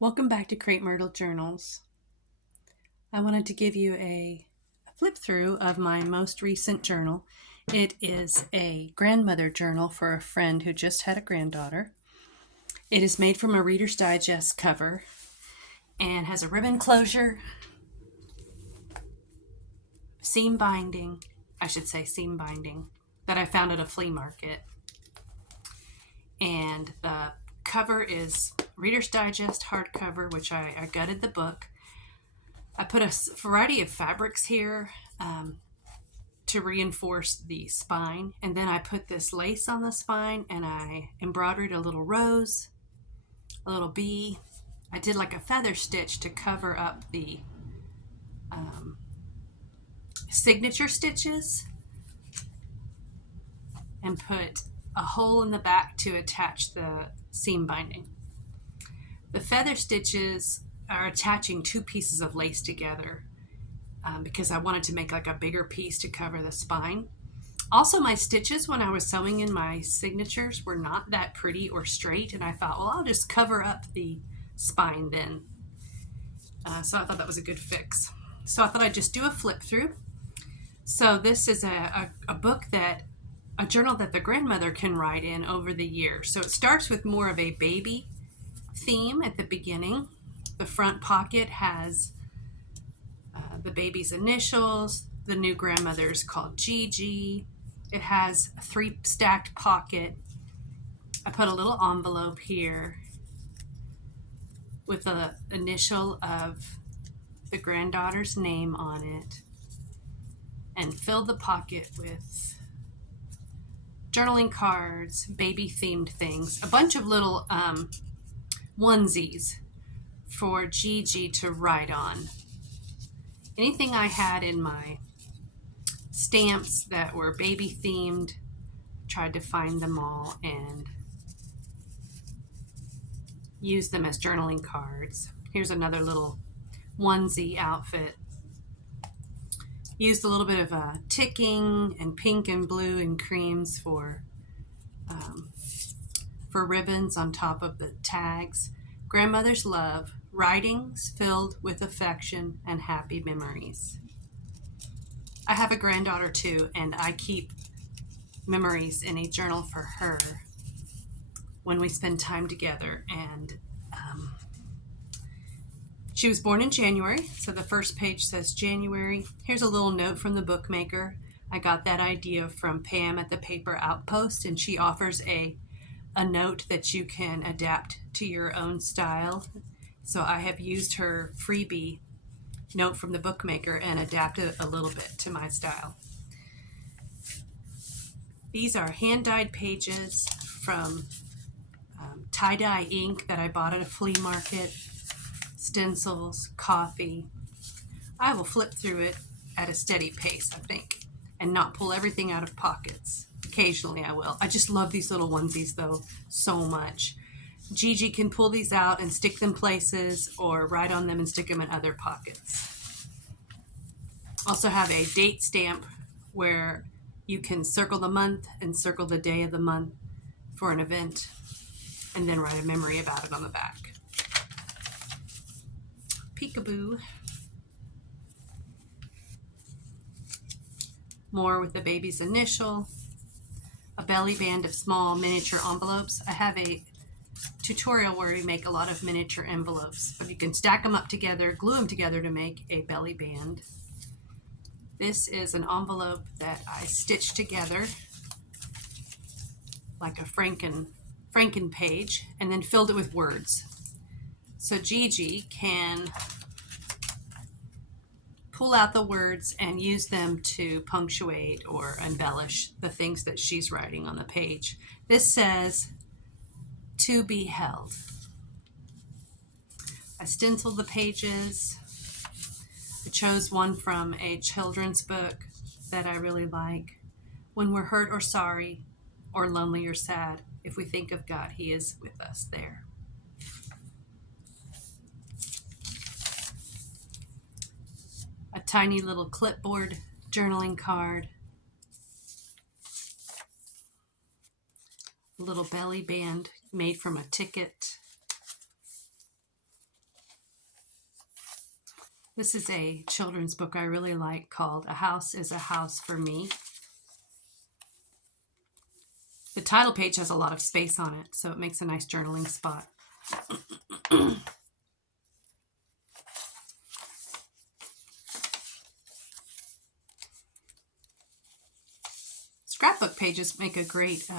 Welcome back to Create Myrtle Journals. I wanted to give you a flip through of my most recent journal. It is a grandmother journal for a friend who just had a granddaughter. It is made from a Reader's Digest cover and has a ribbon closure, seam binding, that I found at a flea market. And the cover is Reader's Digest hardcover, which I gutted the book. I put a variety of fabrics here to reinforce the spine, and then I put this lace on the spine and I embroidered a little rose, a little bee. I did like a feather stitch to cover up the signature stitches and put a hole in the back to attach the seam binding. The feather stitches are attaching two pieces of lace together because I wanted to make like a bigger piece to cover the spine. Also, my stitches when I was sewing in my signatures were not that pretty or straight, and I thought, well, I'll just cover up the spine then. So I thought that was a good fix. So I thought I'd just do a flip through. So this is a journal that the grandmother can write in over the years. So it starts with more of a baby theme at the beginning. The front pocket has the baby's initials. The new grandmother is called Gigi. It has a 3 stacked pocket. I put a little envelope here with the initial of the granddaughter's name on it and filled the pocket with journaling cards, baby themed things, a bunch of little onesies for Gigi to write on. Anything I had in my stamps that were baby themed, tried to find them all and use them as journaling cards. Here's another little onesie outfit. Used a little bit of ticking and pink and blue and creams for ribbons on top of the tags. Grandmother's love, writings filled with affection and happy memories. I have a granddaughter too, and I keep memories in a journal for her when we spend time together. And she was born in January, so the first page says January. Here's a little note from the bookmaker. I got that idea from Pam at the Paper Outpost, and she offers a note that you can adapt to your own style. So I have used her freebie note from the bookmaker and adapted a little bit to my style. These are hand-dyed pages from tie-dye ink that I bought at a flea market, stencils, coffee. I will flip through it at a steady pace, I think, and not pull everything out of pockets. Occasionally I will. I just love these little onesies though so much. Gigi can pull these out and stick them places or write on them and stick them in other pockets. Also have a date stamp where you can circle the month and circle the day of the month for an event and then write a memory about it on the back. Peekaboo. More with the baby's initial. A belly band of small miniature envelopes. I have a tutorial where we make a lot of miniature envelopes, but you can stack them up together, glue them together to make a belly band. This is an envelope that I stitched together like a Franken page and then filled it with words. So Gigi can pull out the words and use them to punctuate or embellish the things that she's writing on the page. This says, "To be held." I stenciled the pages. I chose one from a children's book that I really like. When we're hurt or sorry or lonely or sad, if we think of God, He is with us there. A tiny little clipboard journaling card. A little belly band made from a ticket. This is a children's book I really like called A House is a House for Me. The title page has a lot of space on it, so it makes a nice journaling spot. Scrapbook pages make a great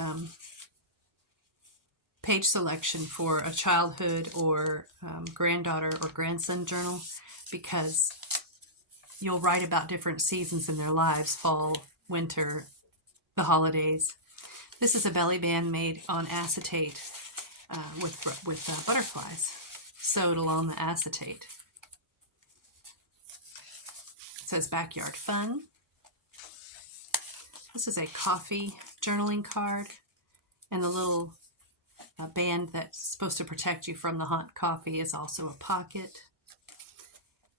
page selection for a childhood or granddaughter or grandson journal, because you'll write about different seasons in their lives: fall, winter, the holidays. This is a belly band made on acetate with butterflies sewed along the acetate. It says Backyard Fun. This is a coffee journaling card, and the little band that's supposed to protect you from the hot coffee is also a pocket.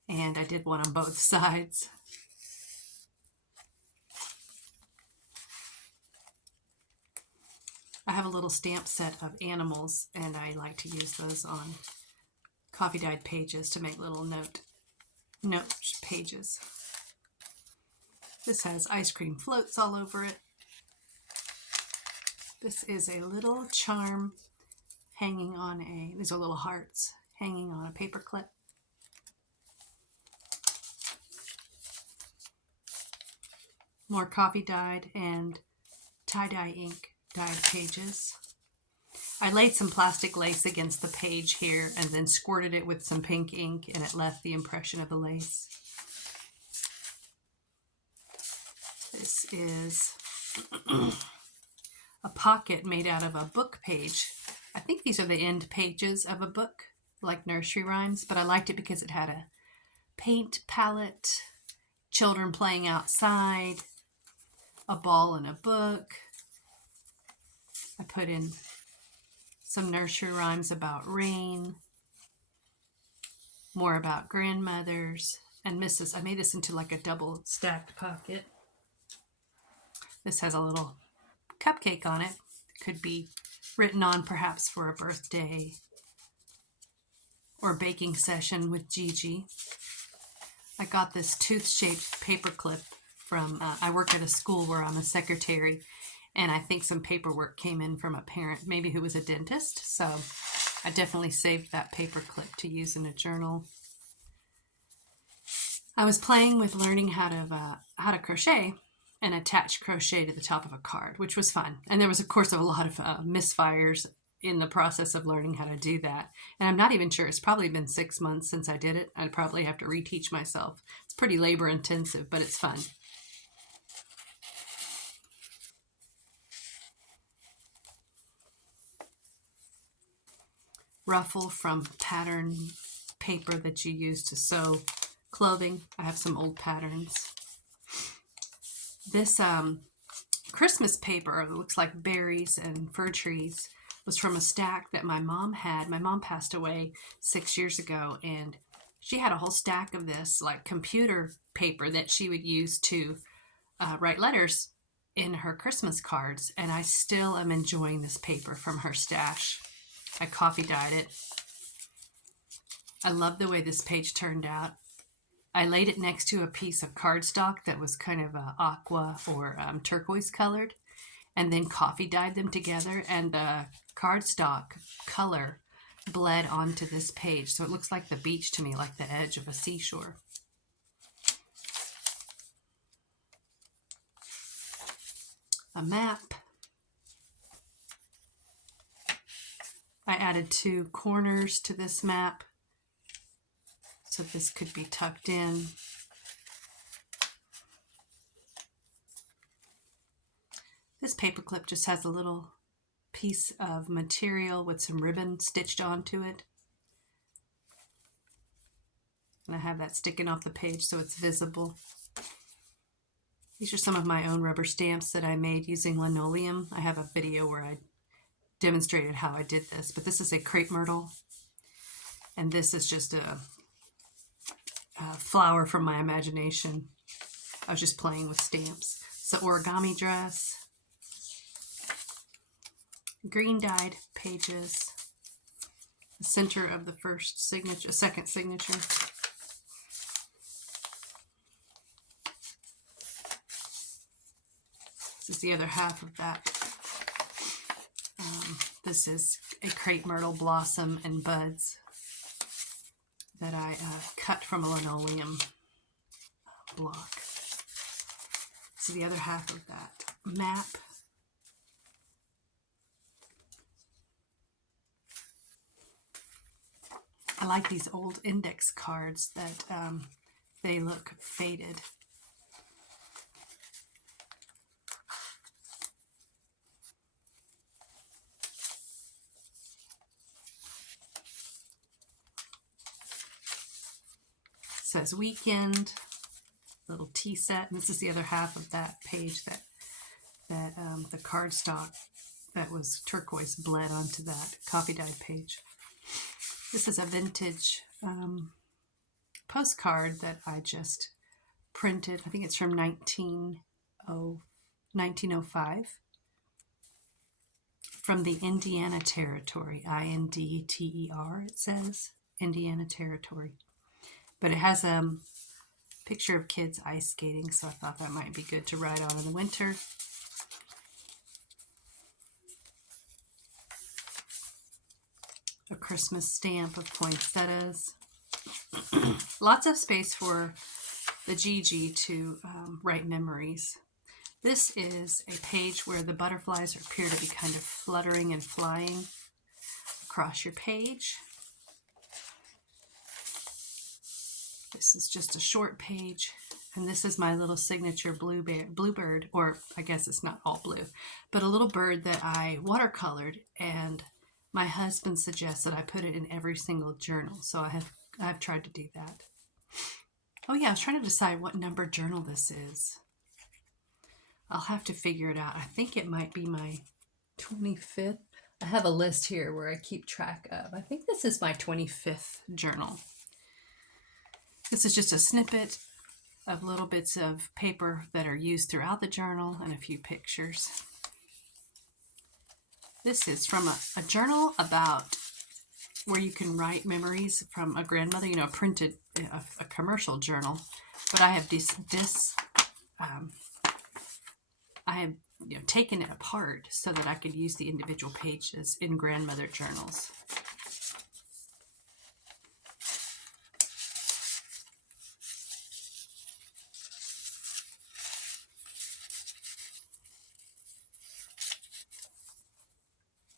And I did one on both sides. I have a little stamp set of animals, and I like to use those on coffee dyed pages to make little note pages. This has ice cream floats all over it. This is a little charm hanging on these are little hearts hanging on a paper clip. More coffee dyed and tie-dye ink dyed pages. I laid some plastic lace against the page here and then squirted it with some pink ink, and it left the impression of the lace. This is a pocket made out of a book page. I think these are the end pages of a book, like nursery rhymes, but I liked it because it had a paint palette, children playing outside, a ball and a book. I put in some nursery rhymes about rain, more about grandmothers, and Mrs. I made this into like a double stacked pocket. This has a little cupcake on it. It could be written on perhaps for a birthday or baking session with Gigi. I got this tooth-shaped paper clip from, I work at a school where I'm a secretary, and I think some paperwork came in from a parent, maybe who was a dentist, so I definitely saved that paper clip to use in a journal. I was playing with learning how to crochet and attach crochet to the top of a card, which was fun. And there was, of course, a lot of misfires in the process of learning how to do that. And I'm not even sure. It's probably been 6 months since I did it. I'd probably have to reteach myself. It's pretty labor intensive, but it's fun. Ruffle from pattern paper that you use to sew clothing. I have some old patterns. This Christmas paper, it looks like berries and fir trees, was from a stack that my mom had. My mom passed away 6 years ago, and she had a whole stack of this like computer paper that she would use to write letters in her Christmas cards, and I still am enjoying this paper from her stash. I coffee dyed it. I love the way this page turned out. I laid it next to a piece of cardstock that was kind of aqua or turquoise colored, and then coffee dyed them together, and the cardstock color bled onto this page, so it looks like the beach to me, like the edge of a seashore. A map. I added 2 corners to this map, so this could be tucked in. This paperclip just has a little piece of material with some ribbon stitched onto it. And I have that sticking off the page so it's visible. These are some of my own rubber stamps that I made using linoleum. I have a video where I demonstrated how I did this, but this is a crepe myrtle, and this is just a flower from my imagination. I was just playing with stamps. It's an origami dress. Green dyed pages. The center of the second signature. the other half of that. This is a crepe myrtle blossom and buds that I cut from a linoleum block. This is the other half of that map. I like these old index cards that they look faded. It says weekend, little tea set, and this is the other half of that page that the cardstock that was turquoise bled onto that coffee dyed page. This is a vintage postcard that I just printed. I think it's from 1905 from the Indiana Territory, INDTER, it says, Indiana Territory. But it has a picture of kids ice skating, so I thought that might be good to ride on in the winter. A Christmas stamp of poinsettias. Lots of space for the Gigi to write memories. This is a page where the butterflies appear to be kind of fluttering and flying across your page. This is just a short page, and this is my little signature bluebird, or I guess it's not all blue, but a little bird that I watercolored, and my husband suggests that I put it in every single journal, so I've tried to do that. Oh yeah, I was trying to decide what number journal this is. I'll have to figure it out. I think it might be my 25th. I have a list here where I keep track of. I think this is my 25th journal. This is just a snippet of little bits of paper that are used throughout the journal and a few pictures. This is from a journal about where you can write memories from a grandmother, you know, printed a commercial journal. But I have I have taken it apart so that I could use the individual pages in grandmother journals.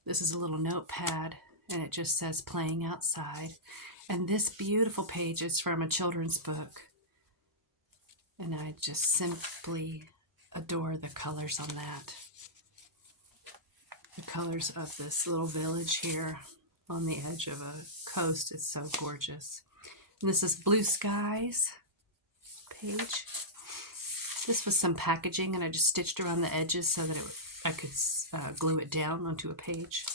This is a little notepad, and it just says playing outside. And this beautiful page is from a children's book. And I just simply adore the colors on that. The colors of this little village here on the edge of a coast is so gorgeous. And this is Blue Skies page. This was some packaging, and I just stitched around the edges so that I could glue it down onto a page.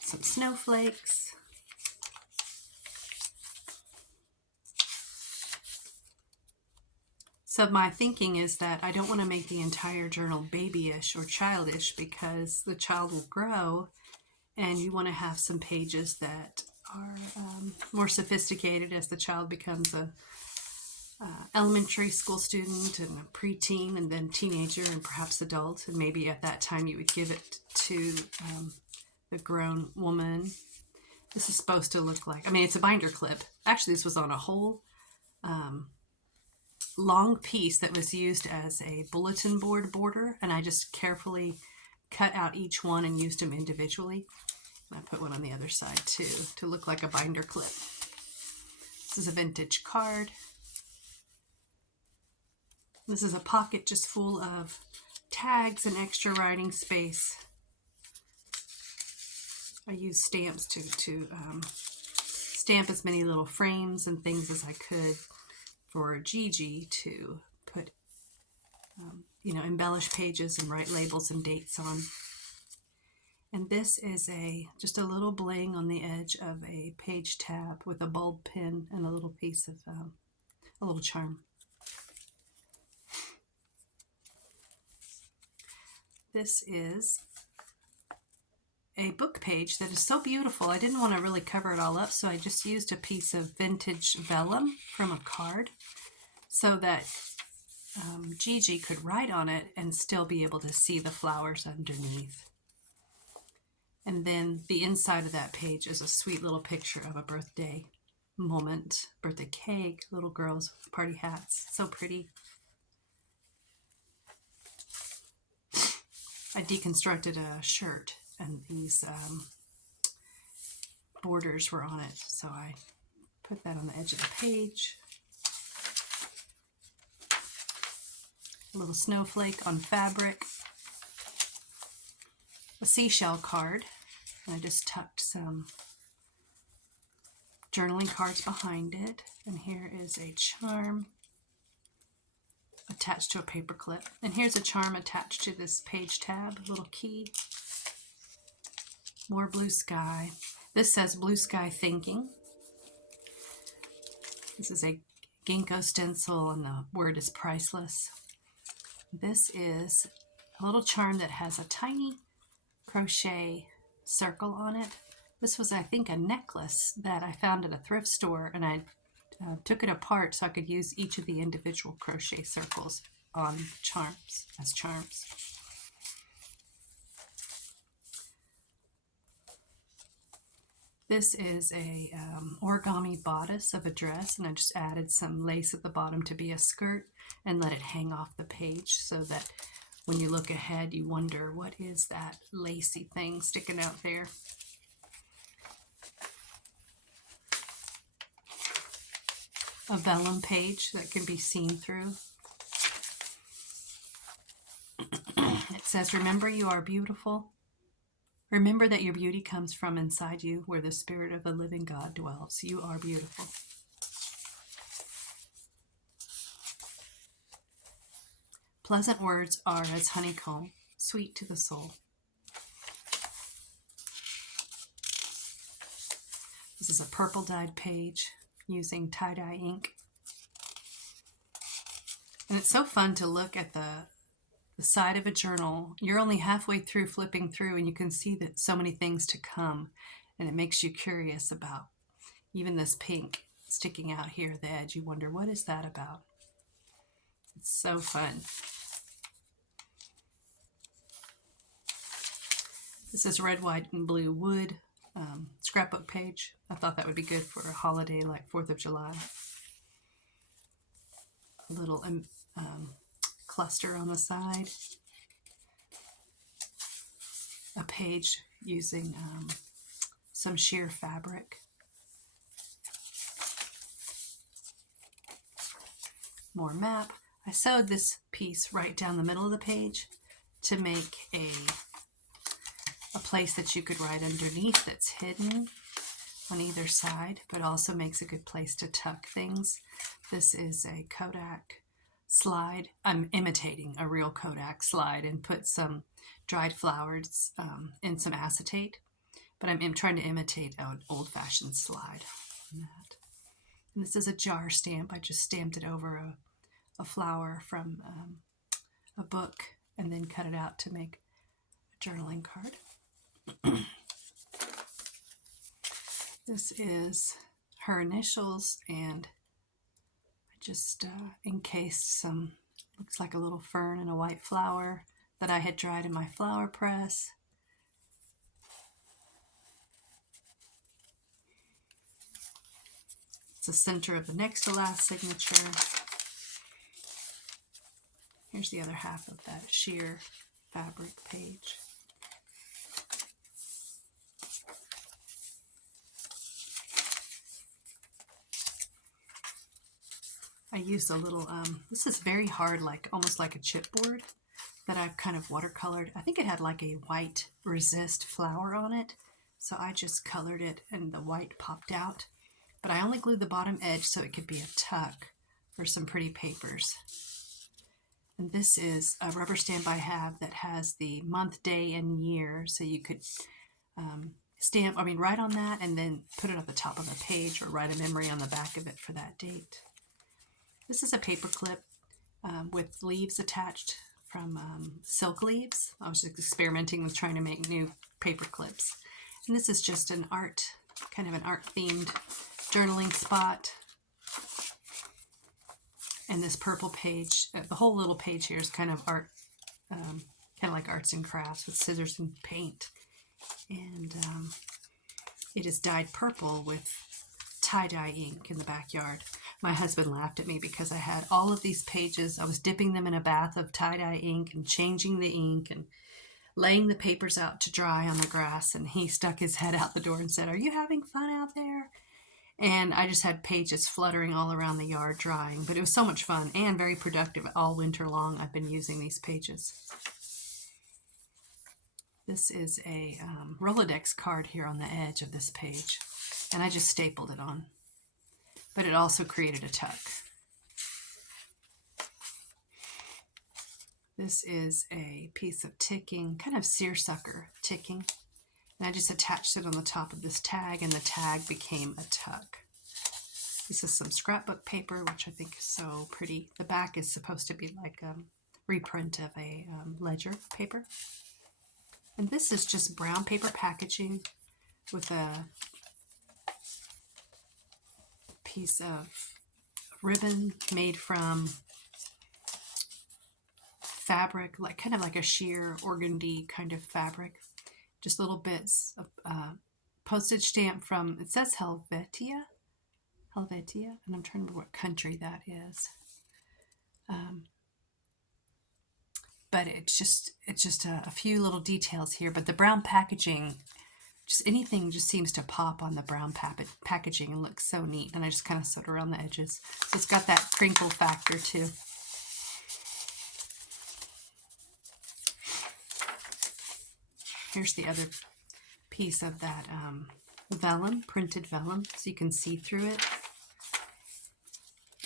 Some snowflakes. So my thinking is that I don't want to make the entire journal babyish or childish, because the child will grow and you want to have some pages that are more sophisticated as the child becomes a elementary school student and a preteen and then teenager and perhaps adult, and maybe at that time you would give it to the grown woman. This is supposed to look like, I mean, it's a binder clip. Actually, this was on a whole long piece that was used as a bulletin board border, and I just carefully cut out each one and used them individually. And I put one on the other side too to look like a binder clip. This is a vintage card. This is a pocket just full of tags and extra writing space. I use stamps to stamp as many little frames and things as I could for Gigi to put, embellish pages and write labels and dates on. And this is just a little bling on the edge of a page tab with a bulb pin and a little piece of a little charm. This is a book page that is so beautiful. I didn't want to really cover it all up, so I just used a piece of vintage vellum from a card. so that Gigi could write on it and still be able to see the flowers underneath. And then the inside of that page is a sweet little picture of a birthday moment, birthday cake, little girls with party hats. So pretty. I deconstructed a shirt and these borders were on it, so I put that on the edge of the page. A little snowflake on fabric. A seashell card. And I just tucked some journaling cards behind it. And here is a charm attached to a paper clip. And here's a charm attached to this page tab, a little key. More blue sky. This says blue sky thinking. This is a ginkgo stencil and the word is priceless. This is a little charm that has a tiny crochet circle on it. This was, I think, a necklace that I found at a thrift store, and I took it apart so I could use each of the individual crochet circles on charms as charms. This is a origami bodice of a dress, and I just added some lace at the bottom to be a skirt and let it hang off the page so that when you look ahead you wonder, what is that lacy thing sticking out there? A vellum page that can be seen through. It says, remember you are beautiful. Remember that your beauty comes from inside you, where the Spirit of the living God dwells. You are beautiful. Pleasant words are as honeycomb, sweet to the soul. This is a purple dyed page using tie-dye ink. And it's so fun to look at the side of a journal. You're only halfway through flipping through and you can see that so many things to come, and it makes you curious about even this pink sticking out here at the edge. You wonder, what is that about? It's so fun. This is red, white, and blue wood scrapbook page. I thought that would be good for a holiday like 4th of July. A little cluster on the side. A page using some sheer fabric. More map. I sewed this piece right down the middle of the page to make a place that you could write underneath that's hidden on either side, but also makes a good place to tuck things. This is a Kodak slide. I'm imitating a real Kodak slide and put some dried flowers in some acetate, but I'm trying to imitate an old-fashioned slide on that. And this is a jar stamp. I just stamped it over a flower from a book and then cut it out to make a journaling card. This is her initials, and I just encased some, looks like a little fern and a white flower that I had dried in my flower press. It's the center of the next to last signature. Here's the other half of that sheer fabric page. I used a little, this is very hard, like almost like a chipboard that I've kind of watercolored. I think it had like a white resist flower on it, so I just colored it and the white popped out. But I only glued the bottom edge so it could be a tuck for some pretty papers. And this is a rubber stamp I have that has the month, day, and year, so you could write on that and then put it at the top of a page or write a memory on the back of it for that date. This is a paper clip with leaves attached from silk leaves. I was just experimenting with trying to make new paper clips. And this is just an art, kind of an art-themed journaling spot. And this purple page, the whole little page here is kind of art, kind of like arts and crafts with scissors and paint. And it is dyed purple with tie-dye ink in the backyard. My husband laughed at me because I had all of these pages. I was dipping them in a bath of tie-dye ink and changing the ink and laying the papers out to dry on the grass, and he stuck his head out the door and said, "Are you having fun out there?" And I just had pages fluttering all around the yard drying, but it was so much fun and very productive all winter long. I've been using these pages. This is a Rolodex card here on the edge of this page, and I just stapled it on, but it also created a tuck. This is a piece of ticking, kind of seersucker ticking, and I just attached it on the top of this tag, and the tag became a tuck. This is some scrapbook paper, which I think is so pretty. The back is supposed to be like a reprint of a ledger paper. And this is just brown paper packaging with a piece of ribbon made from fabric, like kind of like a sheer organdy kind of fabric. Just little bits of postage stamp from, it says Helvetia, and I'm trying to remember what country that is. But it's just a few little details here. But the brown packaging, just anything just seems to pop on the brown packaging and looks so neat. And I just kind of sewed around the edges. So it's got that crinkle factor too. Here's the other piece of that vellum, printed vellum, so you can see through it.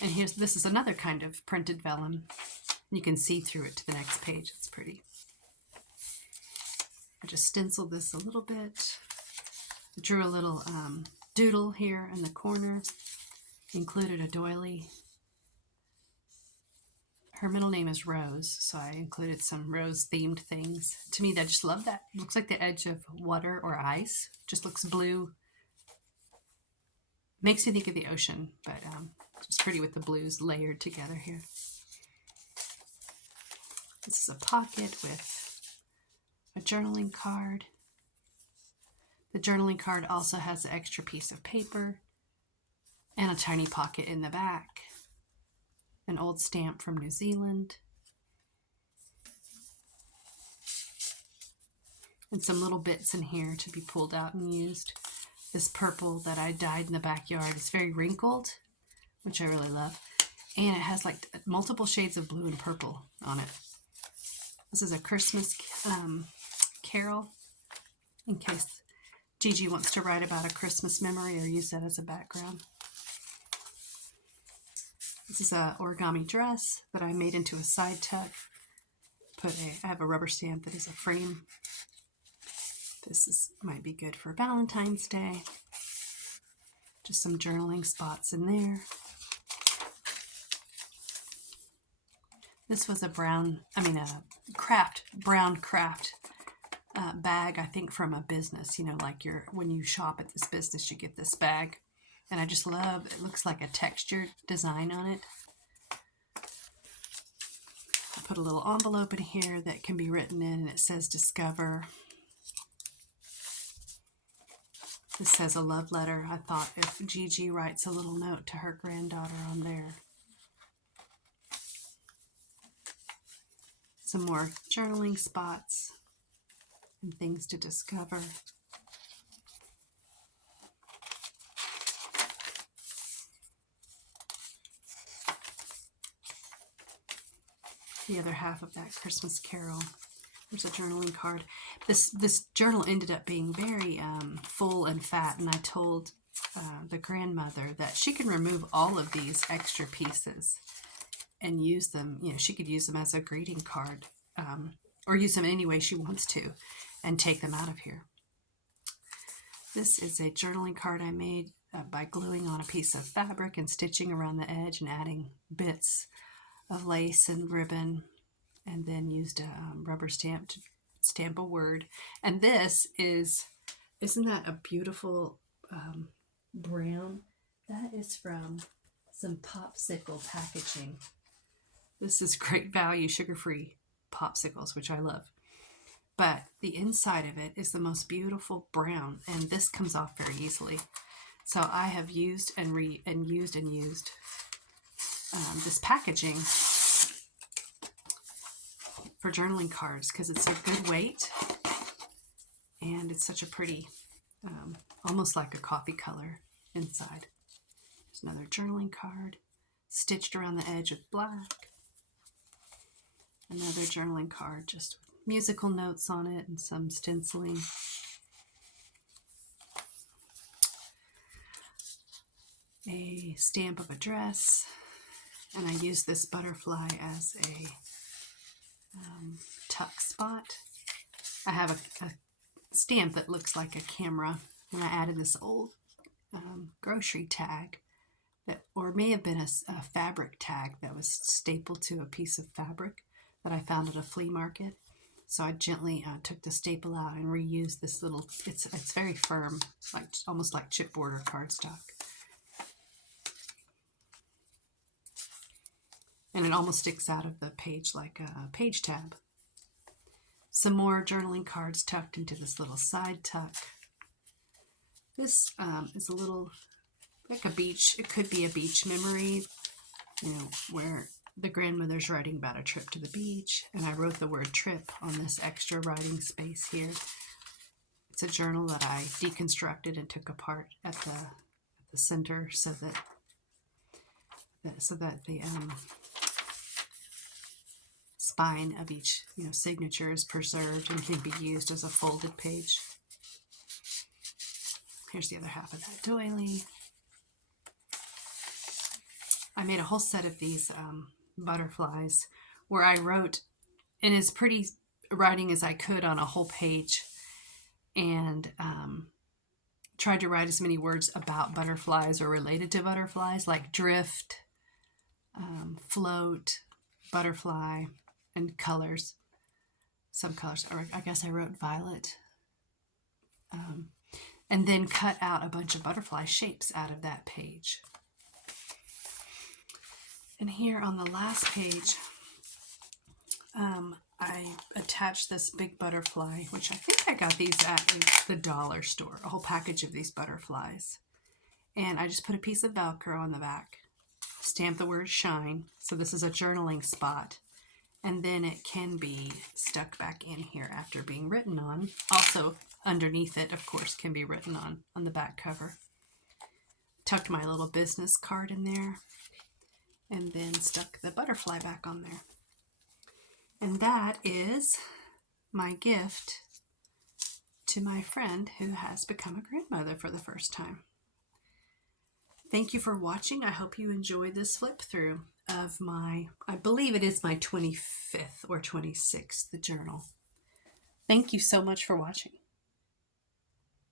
And this is another kind of printed vellum. You can see through it to the next page. It's pretty. I just stenciled this a little bit. I drew a little doodle here in the corner. Included a doily. Her middle name is Rose, so I included some rose-themed things. To me, I just love that. It looks like the edge of water or ice. Just looks blue. Makes me think of the ocean, but just pretty with the blues layered together here. This is a pocket with a journaling card. The journaling card also has an extra piece of paper and a tiny pocket in the back. An old stamp from New Zealand. And some little bits in here to be pulled out and used. This purple that I dyed in the backyard is very wrinkled, which I really love. And it has like multiple shades of blue and purple on it. This is a Christmas carol, in case Gigi wants to write about a Christmas memory or use that as a background. This is an origami dress that I made into a side tuck. I have a rubber stamp that is a frame. This might be good for Valentine's Day. Just some journaling spots in there. This was a brown craft bag, I think from a business, like when you shop at this business, you get this bag. And I just love, it looks like a textured design on it. I put a little envelope in here that can be written in, and it says Discover. This says a love letter. I thought if Gigi writes a little note to her granddaughter on there. Some more journaling spots and things to discover. The other half of that Christmas carol. There's a journaling card. This journal ended up being very full and fat, and I told the grandmother that she can remove all of these extra pieces and use them. She could use them as a greeting card, or use them any way she wants to, and take them out of here. This is a journaling card I made by gluing on a piece of fabric and stitching around the edge and adding bits of lace and ribbon, and then used a rubber stamp to stamp a word. And this isn't that a beautiful brown? That is from some popsicle packaging. This is great value, sugar-free popsicles, which I love. But the inside of it is the most beautiful brown, and this comes off very easily. So I have used used this packaging for journaling cards because it's a good weight and it's such a pretty, almost like a coffee color inside. There's another journaling card stitched around the edge with black. Another journaling card just with musical notes on it and some stenciling. A stamp of a dress, and I use this butterfly as a tuck spot. I have a stamp that looks like a camera, and I added this old grocery tag that, or may have been a fabric tag that was stapled to a piece of fabric that I found at a flea market. So I gently took the staple out and reused this little, it's very firm, like almost like chipboard or cardstock. And it almost sticks out of the page like a page tab. Some more journaling cards tucked into this little side tuck. This is a little, like a beach, it could be a beach memory, you know, where the grandmother's writing about a trip to the beach, and I wrote the word trip on this extra writing space here. It's a journal that I deconstructed and took apart at the center so that the spine of each signature is preserved and can be used as a folded page. Here's the other half of that doily. I made a whole set of these butterflies where I wrote in as pretty writing as I could on a whole page, and tried to write as many words about butterflies or related to butterflies, like drift, float, butterfly, and colors. Some colors, or I guess I wrote violet, and then cut out a bunch of butterfly shapes out of that page. And here on the last page, I attached this big butterfly, which I think I got these at the dollar store, a whole package of these butterflies. And I just put a piece of Velcro on the back, stamp the word shine. So this is a journaling spot. And then it can be stuck back in here after being written on. Also, underneath it, of course, can be written on the back cover. Tucked my little business card in there, and then stuck the butterfly back on there. And that is my gift to my friend who has become a grandmother for the first time. Thank you for watching. I hope you enjoyed this flip through of I believe it is my 25th or 26th journal. Thank you so much for watching.